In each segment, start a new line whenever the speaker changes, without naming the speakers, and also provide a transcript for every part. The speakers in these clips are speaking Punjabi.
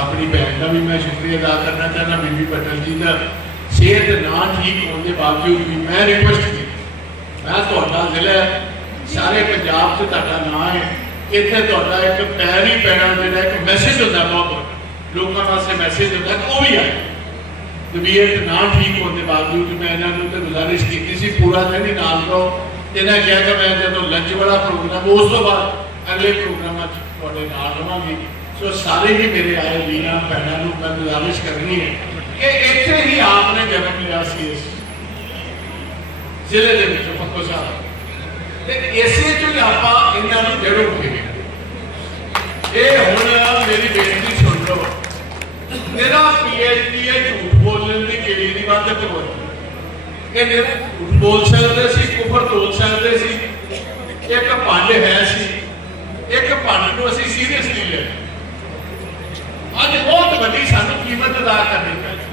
ਆਪਣੀ ਭੈਣ ਦਾ ਵੀ ਮੈਂ ਸ਼ੁਕਰੀਆ ਅਦਾ ਕਰਨਾ ਚਾਹੁੰਦਾ, ਬੀਬੀ ਪਟਲ ਜੀ ਦਾ। ਸਿਹਤ ਨਾ ਠੀਕ ਹੋਣ ਦੇ ਬਾਵਜੂਦ ਵੀ ਮੈਂ ਰਿਕੁਐਸਟ ਕੀਤੀ। ਮੈਂ ਤੁਹਾਡਾ ਜ਼ਿਲ੍ਹਾ ਸਾਰੇ ਪੰਜਾਬ 'ਚ ਤੁਹਾਡਾ ਨਾਂ ਹੈ। ਇੱਥੇ ਤੁਹਾਡਾ ਇੱਕ ਪੈਰ ਹੀ ਪੈਣਾ ਜਿਹੜਾ ਇੱਕ ਮੈਸੇਜ ਹੁੰਦਾ ਬਹੁਤ ਲੋਕਾਂ ਵਾਸਤੇ ਮੈਸੇਜ ਹੁੰਦਾ ਉਹ ਵੀ ਆਇਆ। ਤਬੀਅਤ ਨਾ ਠੀਕ ਹੋਣ ਦੇ ਬਾਵਜੂਦ ਮੈਂ ਇਹਨਾਂ ਨੂੰ ਤੇ ਗੁਜ਼ਾਰਿਸ਼ ਕੀਤੀ ਸੀ, ਪੂਰਾ ਦਿਨ ਹੀ ਨਾਲ ਰਹੋ। ਇਹਨਾਂ ਕਿਹਾ ਕਿ ਮੈਂ ਜਦੋਂ ਲੰਚ ਵਾਲਾ ਪ੍ਰੋਗਰਾਮ ਉਸ ਤੋਂ ਬਾਅਦ ਅਗਲੇ ਪ੍ਰੋਗਰਾਮਾਂ 'ਚ ਤੁਹਾਡੇ ਨਾਲ ਰਵਾਂਗੀ। ਸੋ ਸਾਰੇ ਹੀ ਮੇਰੇ ਆਏ ਵੀਰਾਂ ਭੈਣਾਂ ਨੂੰ ਮੈਂ ਗੁਜ਼ਾਰਿਸ਼ ਕਰਨੀ ਹੈ ਕਿ ਇੱਥੇ ਹੀ ਆਪਨੇ ਜਨਮ ਲਿਆ ਸੀ ਇਸ ਜ਼ਿਲ੍ਹੇ ਦੇ ਵਿੱਚ ਫੱਕੋ ਸਾਹਿਬ ਤੇ ਇਸੇ ਚੋਂ ਹੀ ਆਪਾਂ ਇਹਨਾਂ ਨੂੰ ਜੜੋਗੇ ਇਹ ਹੁਣ ਮੇਰੀ ਬੇਨਤੀ ਸੁਣ ਲਓ। ਮੇਰਾ ਪੀਐਚਡੀ ਹੈ ਝੂਠ ਬੋਲਣ ਦੀ ਕਿਹੜੀ ਦੀ ਬਾਤ ਕਰੋ ਕਿ ਮੇਰੇ ਝੂਠ ਬੋਲ ਸਕਦੇ ਸੀ, ਕੁਫਰ ਤੋਲ ਸਕਦੇ ਸੀ। ਇੱਕ ਭੰਡ ਹੈ ਸੀ। ਇੱਕ ਭੰਡ ਨੂੰ ਅਸੀਂ ਸੀਰੀਅਸਲੀ ਲੈ ਅੱਜ ਬਹੁਤ ਵੱਡੀ ਸਾਨੂੰ ਕੀਮਤ ਅਦਾ ਕਰਨੀ ਪੈਂਦੀ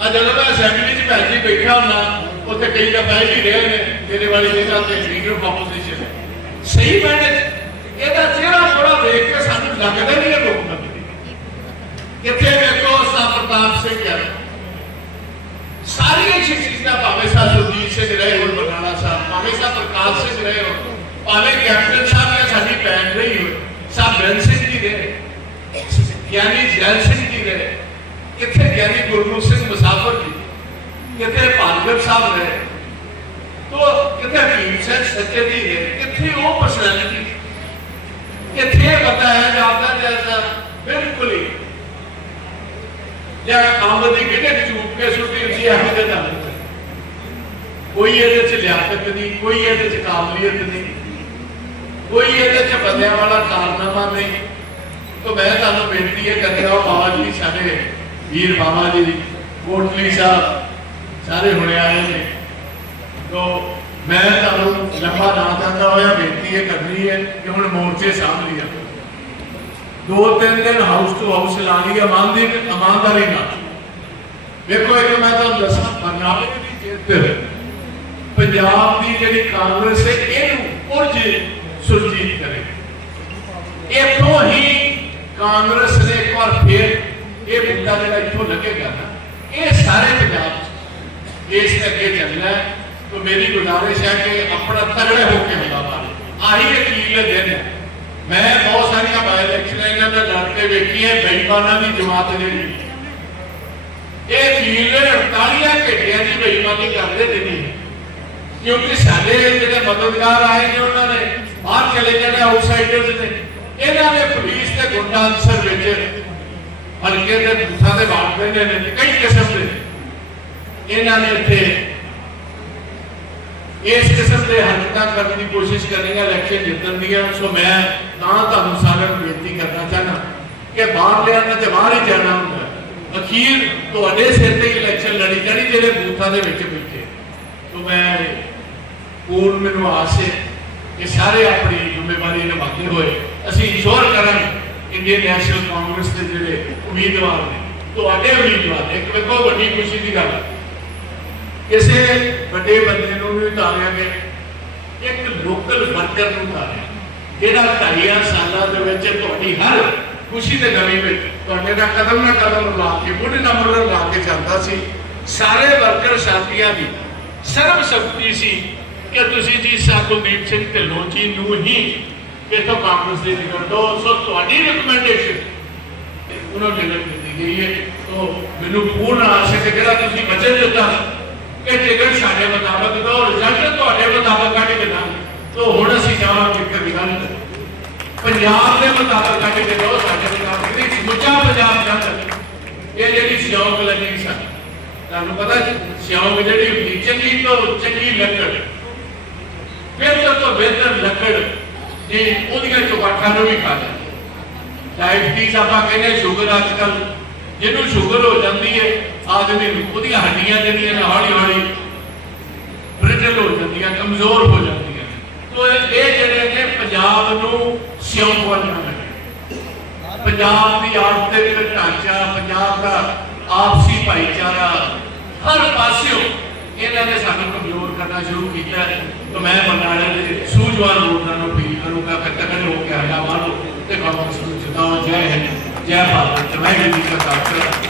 ਹੈ। ਜਦੋਂ ਮੈਂ ਅਸੈਂਬਲੀ 'ਚ ਭੈਣ ਜੀ ਬੈਠਾ ਹੁੰਦਾ, ਉੱਥੇ ਕਈ ਦਾ ਬਹਿ ਵੀ ਰਹੇ ਨੇ ਮੇਰੇ ਵਾਲੀ ਜਗ੍ਹਾ ਤੇ ਲੀਡਰ ਆਫ ਸਹੀ ਮੈਨੇ ਇਹਦਾ ਚਿਹਰਾ ਥੋੜਾ ਦੇਖ ਕੇ ਸਾਨੂੰ ਲੱਗਦਾ ਨਹੀਂ ਇਹ ਲੋਕ ਕਿੱਥੇ ਵੇਖੋ ਸਾ ਪ੍ਰਤਾਪ ਸਿੰਘ ਯਾਰ ਸਾਰੀਆਂ ਸ਼ਖਸੀਅਤਾਂ ਭਾਵੇਂ ਸਾ ਸੁਰਜੀਤ ਸਿੰਘ ਰਹੇ ਹੋਣ ਬਰਨਾਲਾ ਸਾਹਿਬ, ਭਾਵੇਂ ਸਾ ਪ੍ਰਕਾਸ਼ ਸਿੰਘ ਰਹੇ ਹੋਣ, ਭਾਵੇਂ ਕੈਪਟਨ ਸਾਹਿਬ ਜਾਂ ਸਾਡੀ ਭੈਣ ਰਹੀ ਹੋਣ ਸਾ ਬੈਨ ਜੀ ਰਹੇ। ਗਿਆਨੀ ਜੈਲ ਸਿੰਘ ਗਿਆਨੀ ਗੁਰਮੁਖ ਸਿੰਘ ਮੁਸਾਫਰ ਜੀ, ਕਿੱਥੇ ਭਾਰਗਵ ਸਾਹਿਬ ਰਹੇ ਤੋ ਕਿੱਥੇ ਭੀਮ ਸਿੰਘ ਸੱਚੇ ਜੀ ਰਹੇ ਕਿੱਥੇ ਉਹ ਪਰਸਨੈਲਿਟੀ ਕਿੱਥੇ ਪਤਾ ਹੈ ਜਾਂਦਾ ਜੈਸਾ ਬਿਲਕੁਲ ਹੀ। ਜਾਂ ਅੰਬ ਦੀ ਗਿੱਟੇ ਚੂਪ ਕੇ ਸੁੱਟੀ ਹੁੰਦੀ ਹੈ ਉਹਦੇ ਨਾਲ ਕੋਈ ਇਹਦੇ ਚ ਲਿਆਕਤ ਨਹੀਂ, ਕੋਈ ਇਹਦੇ ਚ ਕਾਬਲੀਅਤ ਨਹੀਂ। ਕੋਈ ਇਹਦੇ ਚ ਬੰਦਿਆਂ ਵਾਲਾ ਕਾਰਨਾਮਾ ਨਹੀਂ। ਤੋ ਮੈਂ ਤੁਹਾਨੂੰ ਬੇਨਤੀ ਇਹ ਕਰ ਰਿਹਾ ਹਾਂ ਬਾਬਾ ਜੀ, ਸਾਡੇ ਵੀਰ ਬਾਬਾ ਜੀ, ਕੋਟਲੀ ਸਾਹਿਬ, ਸਾਰੇ ਹੁਣੇ ਆਏ ਨੇ। ਤੋ ਮੈਂ ਤੁਹਾਨੂੰ ਲੰਬਾ ਨਾ ਕਰਦਾ ਹੋਇਆ, ਬੇਨਤੀ ਇਹ ਕਰਨੀ ਹੈ ਕਿ ਹੁਣ ਮੋਰਚੇ ਸਾਂਭ ਲਿਆ ਦੋ ਤਿੰਨ ਦਿਨ ਹਾਊਸ ਟੂ ਹਾਊਸ ਲਾ ਲਈ ਇਮਾਨਦਾਰੀ ਨਾਲ ਵੇਖੋ ਇੱਕ ਮੈਂ ਤੁਹਾਨੂੰ ਦੱਸਾਂ, ਬਰਨਾਲੇ ਦੀ ਜਿੱਤ ਪੰਜਾਬ ਦੀ ਜਿਹੜੀ ਕਾਂਗਰਸ ਹੈ, ਇਹਨੂੰ ਉਰਜ ਸੁਰਜੀਤ ਕਰੇ। ਇੱਥੋਂ ਹੀ ਕਾਂਗਰਸ ਨੇ ਇੱਕ ਵਾਰ ਫੇਰ ਇਹ ਮੁੱਦਾ ਜਿਹੜਾ ਇੱਥੋਂ ਲੱਗੇਗਾ ਨਾ ਇਹ ਸਾਰੇ ਪੰਜਾਬ 'ਚ ਇਸ ਤੇ ਅੱਗੇ ਚੱਲਣਾ ਹੈ ਤਾਂ ਮੇਰੀ ਗੁਜ਼ਾਰਿਸ਼ ਹੈ ਕਿ ਆਪਣਾ ਤਗੜੇ ਹੋ ਕੇ ਹੁੰਦਾ ਪਾਵੇ ਆਹੀ ਅਕੀਲ ਦਿਨ ਹੈ ਮੈਂ ਬਹੁਤ ਸਾਰੀਆਂ ਬਾਈ ਇਲੈਕਸ਼ਨਾਂ ਇਹਨਾਂ ਦਾ ਲੜਦੇ ਵੇਖੀਆਂ ਬੇਈਮਾਨਾਂ ਦੀ ਜਮਾਤ ਜਿਹੜੀ ਇਹ ਅਕੀਲ 48 ਘੰਟਿਆਂ ਦੀ ਬੇਈਮਾਨੀ ਕਰਦੇ ਨਹੀਂ ਕਿਉਂਕਿ ਸਾਡੇ ਜਿਹੜੇ ਮਦਦਗਾਰ ਆਏ ਨੇ ਉਹਨਾਂ ਨੇ ਬਾਹਰ ਚਲੇ ਜਾਣੇ ਆਊਟਸਾਈਡਰਸ ਨੇ ਇਹਨਾਂ ਨੇ ਪੁਲਿਸ ਤੇ ਗੁੰਡਾ ਅਨਸਰ ਵਿੱਚ ਹਲਕੇ ਦੇ ਬੂਥਾਂ ਦੇ ਬਾਟ ਪੈਂਦੇ ਨੇ ਤੇ ਕਈ ਕਿਸਮ ਦੇ। ਇਹਨਾਂ ਨੇ ਇੱਥੇ ਇਸ ਕਿਸਮ ਦੇ ਹਰਕਤਾਂ ਕਰਨ ਦੀ ਕੋਸ਼ਿਸ਼ ਕਰਨਗੇ ਇਲੈਕਸ਼ਨ ਜਿੱਤਣ ਦੀਆਂ ਸੋ ਮੈਂ ਤਾਂ ਤੁਹਾਨੂੰ ਸਾਰਿਆਂ ਨੂੰ ਬੇਨਤੀ ਕਰਨਾ ਚਾਹਨਾ ਕਿ ਬਾਹਰ ਲਿਆਣਾ ਤੇ ਬਾਹਰ ਹੀ ਜਾਣਾ ਹੁੰਦਾ। ਅਖੀਰ ਤੁਹਾਡੇ ਸਿਰ ਤੇ ਇਲੈਕਸ਼ਨ ਲੜੀ ਜਾਣੀ, ਜਿਹੜੇ ਬੂਥਾਂ ਦੇ ਵਿੱਚ ਬੈਠੇ। ਸੋ ਮੈਂ ਪੂਰਨ ਮੈਨੂੰ ਆਸ ਹੈ ਕਿ ਸਾਰੇ ਆਪਣੀ ਜ਼ਿੰਮੇਵਾਰੀ ਨਿਭਾਉਂਦੇ ਹੋਏ ਅਸੀਂ ਇੰਸ਼ੋਰ ਕਰਾਂਗੇ। ਇੰਡੀਅਨ ਨੈਸ਼ਨਲ ਕਾਂਗਰਸ ਦੇ ਜਿਹੜੇ ਉਮੀਦਵਾਰ ਨੇ? ਤੁਹਾਡੇ ਉਮੀਦਵਾਰ ਇੱਕ ਵੇਖੋ, ਵੱਡੀ ਖੁਸ਼ੀ ਦੀ ਗੱਲ ਕਿਸੇ ਵੱਡੇ ਬੰਦੇ ਨੂੰ ਵੀ ਉਤਾਰਿਆ ਗਿਆ ਇੱਕ ਲੋਕਲ ਵਰਕਰ ਨੂੰ ਉਤਾਰਿਆ। ਜਿਹੜਾ ਢਾਈਆਂ ਸਾਲਾਂ ਦੇ ਵਿੱਚ ਤੁਹਾਡੀ ਹਰ ਖੁਸ਼ੀ ਦੇ ਗਮੀ ਵਿੱਚ ਤੁਹਾਡੇ ਨਾਲ ਕਦਮ ਨਾ ਕਦਮ ਲਾ ਕੇ ਮੋਢੇ ਨਾਲ ਮੋਢਾ ਲਾ ਕੇ ਜਾਂਦਾ ਸੀ। ਸਾਰੇ ਵਰਕਰ ਸਾਥੀਆਂ ਦੀ ਸਰਬ ਸ਼ਕਤੀ ਸੀ ਕਿ ਤੁਸੀਂ ਜੀ ਸਾ ਸਿੰਘ ਢਿੱਲੋਂ ਜੀ ਨੂੰ ਹੀ ਇਥੋਂ ਕਾਂਗਰਸ ਦੇ ਟਿਕਟ ਦੋ ਸੋ ਤੁਹਾਡੀ ਰਿਕਮੈਂਡੇਸ਼ਨ ਉਹਨਾਂ ਨੂੰ ਟਿਕਟ ਦਿੱਤੀ ਗਈ ਹੈ। ਤੋਂ ਮੈਨੂੰ ਪੂਰਨ ਆਸ ਹੈ ਕਿ ਜਿਹੜਾ ਤੁਸੀਂ ਵਚਨ ਦਿੱਤਾ ਕਿ ਟਿਕਟ ਸਾਡੇ ਮੁਤਾਬਕ ਦੋ ਰਿਜ਼ਲਟ ਤੁਹਾਡੇ ਮੁਤਾਬਕ ਕੱਢ ਕੇ ਨਾ ਤੋਂ ਹੁਣ ਅਸੀਂ ਜਾਵਾਂਗੇ ਕਿ ਰਿਜ਼ਲਟ ਪੰਜਾਬ ਦੇ ਮੁਤਾਬਕ ਕੱਢ ਕੇ ਦੋ ਸਾਡੇ ਮੁਤਾਬਕ ਨਹੀਂ, ਸਮੁੱਚਾ ਪੰਜਾਬ ਜਾਂਦਾ ਇਹ ਜਿਹੜੀ ਸਿਉਂਕ ਲੱਗੀ ਸਾਡੀ ਤੁਹਾਨੂੰ ਪਤਾ ਸਿਉਂਕ ਜਿਹੜੀ ਚੰਗੀ ਤੋਂ ਚੰਗੀ ਲੱਕੜ। ਬਿਹਤਰ ਤੋਂ ਬਿਹਤਰ ਲੱਕੜ ਉਹਦੀਆਂ ਚੁਗਾਠਾਂ ਨੂੰ ਵੀ ਖਾ ਜਾਂਦੀ ਡਾਇਬਟੀਜ਼ ਆਪਾਂ ਕਹਿੰਦੇ ਸ਼ੂਗਰ ਅੱਜ ਕੱਲ ਜਿਹਨੂੰ ਸ਼ੂਗਰ ਹੋ ਜਾਂਦੀ ਹੈ ਆਦਮੀ ਨੂੰ ਉਹਦੀਆਂ ਹੱਡੀਆਂ ਜਿਹੜੀਆਂ ਨੇ ਹੌਲੀ ਹੌਲੀ ਬ੍ਰਿਟਲ ਹੋ ਜਾਂਦੀਆਂ, ਕਮਜ਼ੋਰ ਹੋ ਜਾਂਦੀਆਂ ਤੋ ਇਹ ਜਿਹੜੇ ਨੇ ਪੰਜਾਬ ਨੂੰ ਸਿਉਂ ਬਣਾਉਣਾ ਪੰਜਾਬ ਦੀ ਆਰਥਿਕ ਢਾਂਚਾ, ਪੰਜਾਬ ਦਾ ਆਪਸੀ ਭਾਈਚਾਰਾ, ਹਰ ਪਾਸਿਓਂ ਇਹਨਾਂ ਨੇ ਸਾਨੂੰ ਕਮਜ਼ੋਰ ਕਰਨਾ ਸ਼ੁਰੂ ਕੀਤਾ ਤਾਂ ਮੈਂ ਬਰਨਾਲੇ ਦੇ ਸੂਝਵਾਨ ਲੋਕਾਂ लोका कट्टकन लोक हजामान लोक ते गावात सुरू जय हिंद जय भारत जय हिंद